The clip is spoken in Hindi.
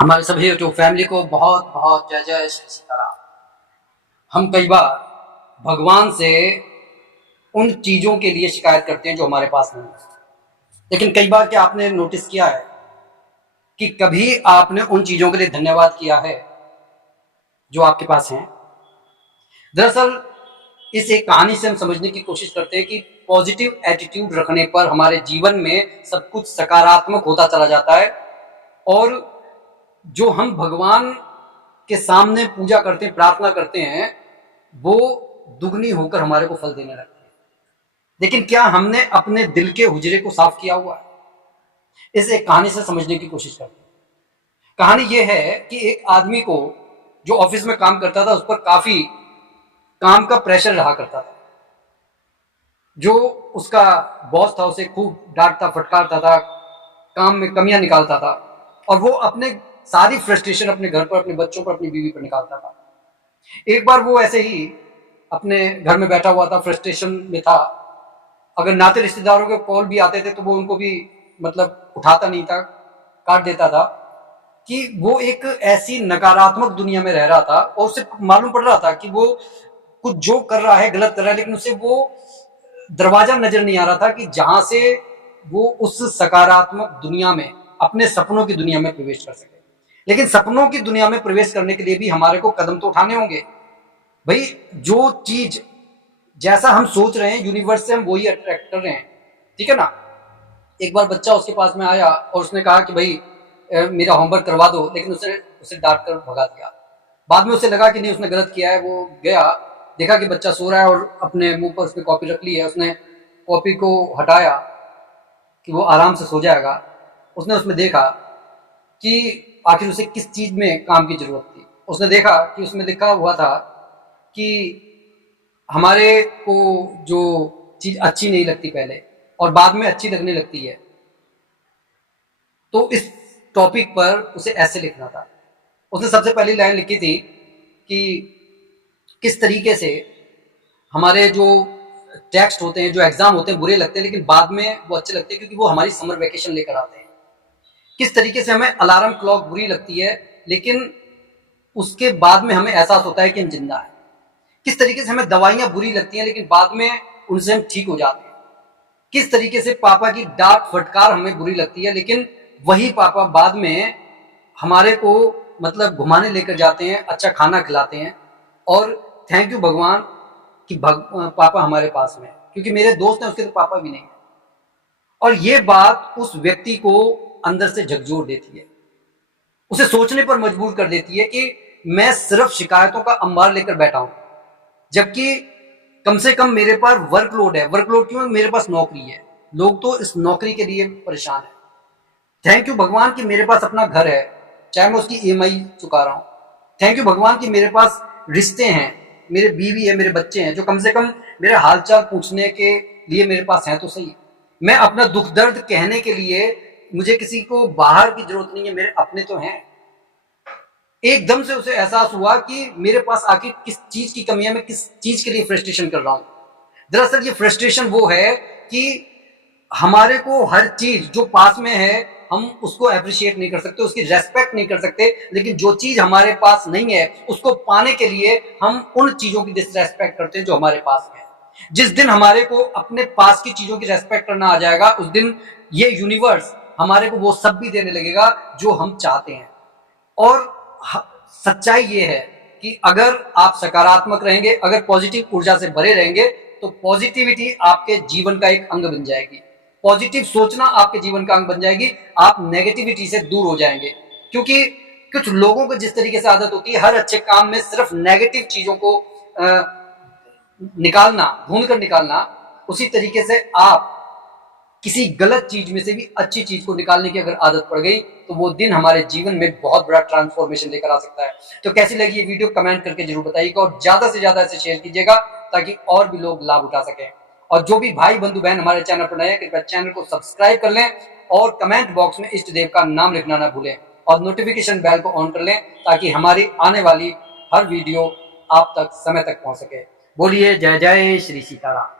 हमारे सभी यूट्यूब फैमिली को बहुत बहुत जय जय श्री सीताराम। हम कई बार भगवान से उन चीज़ों के लिए शिकायत करते हैं जो हमारे पास नहीं है, लेकिन कई बार क्या आपने नोटिस किया है कि कभी आपने उन चीज़ों के लिए धन्यवाद किया है जो आपके पास हैं? दरअसल इस एक कहानी से हम समझने की कोशिश करते हैं कि पॉजिटिव एटीट्यूड रखने पर हमारे जीवन में सब कुछ सकारात्मक होता चला जाता है, और जो हम भगवान के सामने पूजा करते हैं, प्रार्थना करते हैं, वो दुगनी होकर हमारे को फल देने लगती है। लेकिन क्या हमने अपने दिल के हुजरे को साफ किया हुआ है? इस एक कहानी से समझने की कोशिश करते हैं। कहानी यह है कि एक आदमी को जो ऑफिस में काम करता था, उस पर काफी काम का प्रेशर रहा करता था। जो उसका बॉस था उसे खूब डांटता फटकारता था, काम में कमियां निकालता था, और वो अपने सारी फ्रस्ट्रेशन अपने घर पर, अपने बच्चों पर, अपनी बीवी पर निकालता था। एक बार वो ऐसे ही अपने घर में बैठा हुआ था, फ्रस्ट्रेशन में था। अगर नाते रिश्तेदारों के कॉल भी आते थे तो वो उनको भी मतलब उठाता नहीं था, काट देता था। कि वो एक ऐसी नकारात्मक दुनिया में रह रहा था, और उसे मालूम पड़ रहा था कि वो कुछ जो कर रहा है गलत कर रहा है, लेकिन उसे वो दरवाजा नजर नहीं आ रहा था कि जहां से वो उस सकारात्मक दुनिया में, अपने सपनों की दुनिया में प्रवेश कर सके। लेकिन सपनों की दुनिया में प्रवेश करने के लिए भी हमारे को कदम तो उठाने होंगे भाई। जो चीज जैसा हम सोच रहे हैं यूनिवर्स से हम वही अट्रैक्ट कर रहे हैं, ठीक है ना। एक बार बच्चा उसके पास में आया और उसने कहा कि भाई मेरा होमवर्क करवा दो, लेकिन उसे उसे डांट कर भगा दिया। बाद में उसे लगा कि नहीं, उसने गलत किया है। वो गया, देखा कि बच्चा सो रहा है और अपने मुंह पर उसने कॉपी रख ली है। उसने कॉपी को हटाया कि वो आराम से सो जाएगा। उसने उसमें देखा कि आखिर उसे किस चीज में काम की जरूरत थी। उसने देखा कि उसमें लिखा हुआ था कि हमारे को जो चीज अच्छी नहीं लगती पहले और बाद में अच्छी लगने लगती है, तो इस टॉपिक पर उसे ऐसे लिखना था। उसने सबसे पहली लाइन लिखी थी कि किस तरीके से हमारे जो टेक्स्ट होते हैं, जो एग्जाम होते हैं, बुरे लगते हैं, लेकिन बाद में वो अच्छे लगते हैं क्योंकि वो हमारी समर वेकेशन लेकर आते हैं। किस तरीके से हमें अलार्म क्लॉक बुरी लगती है, लेकिन उसके बाद में हमें एहसास होता है कि हम जिंदा हैं। किस तरीके से हमें दवाइयां बुरी लगती हैं, लेकिन बाद में उनसे हम ठीक हो जाते हैं। किस तरीके से पापा की डांट फटकार हमें बुरी लगती है, लेकिन वही पापा बाद में हमारे को मतलब घुमाने लेकर जाते हैं, अच्छा खाना खिलाते हैं, और थैंक यू भगवान कि पापा हमारे पास में, क्योंकि मेरे दोस्त हैं उसके तो पापा भी नहीं है। और ये बात उस व्यक्ति को अंदर से झकझोर देती है, उसे सोचने पर मजबूर कर देती है कि मैं सिर्फ शिकायतों का अंबार लेकर बैठा हूं, जबकि कम से कम मेरे पास वर्कलोड है। वर्कलोड क्यों? मेरे पास नौकरी है। लोग तो इस नौकरी के लिए परेशान है। थैंक यू भगवान कि मेरे पास अपना घर है, चाहे मैं उसकी ईएमआई चुका रहा हूं। थैंक यू भगवान कि मेरे पास रिश्ते हैं, मेरे बीवी है, मेरे बच्चे हैं, जो कम से कम मेरे हालचाल पूछने के लिए मेरे पास हैं तो सही। मैं अपना दुख दर्द कहने के लिए मुझे किसी को बाहर की जरूरत नहीं है, मेरे अपने तो हैं। एकदम से उसे एहसास हुआ कि मेरे पास आखिर किस चीज की कमी है, मैं किस चीज के लिए फ्रस्ट्रेशन कर रहा हूं। दरअसल ये फ्रस्ट्रेशन वो है कि हमारे को हर चीज जो पास में है हम उसको अप्रिशिएट नहीं कर सकते, उसकी रेस्पेक्ट नहीं कर सकते, लेकिन जो चीज हमारे पास नहीं है उसको पाने के लिए हम उन चीजों की डिसरेस्पेक्ट करते हैं जो हमारे पास है। जिस दिन हमारे को अपने पास की चीजों की रेस्पेक्ट करना आ जाएगा, उस दिन ये यूनिवर्स हमारे को वो सब भी देने लगेगा जो हम चाहते हैं। और सच्चाई ये है कि अगर आप सकारात्मक रहेंगे, अगर पॉजिटिव ऊर्जा से भरे रहेंगे, तो पॉजिटिविटी आपके जीवन का एक अंग बन जाएगी। पॉजिटिव सोचना आपके जीवन का अंग बन जाएगी। आप नेगेटिविटी से दूर हो जाएंगे, क्योंकि कुछ लोगों को जिस तरीके से आदत होती है हर अच्छे काम में सिर्फ नेगेटिव चीजों को निकालना, ढूंढ कर निकालना, उसी तरीके से आप किसी गलत चीज में से भी अच्छी चीज को निकालने की अगर आदत पड़ गई तो वो दिन हमारे जीवन में बहुत बड़ा ट्रांसफॉर्मेशन लेकर आ सकता है। तो कैसी लगी ये वीडियो कमेंट करके जरूर बताइएगा, और ज्यादा से ज्यादा इसे शेयर कीजिएगा ताकि और भी लोग लाभ उठा सकें। और जो भी भाई बंधु बहन हमारे चैनल पर नए हैं, कृपया चैनल को सब्सक्राइब कर लें, और कमेंट बॉक्स में इष्ट देव का नाम लिखना ना भूलें, और नोटिफिकेशन बेल को ऑन कर लें ताकि हमारी आने वाली हर वीडियो आप तक समय तक पहुंच सके। बोलिए जय जय श्री सीताराम।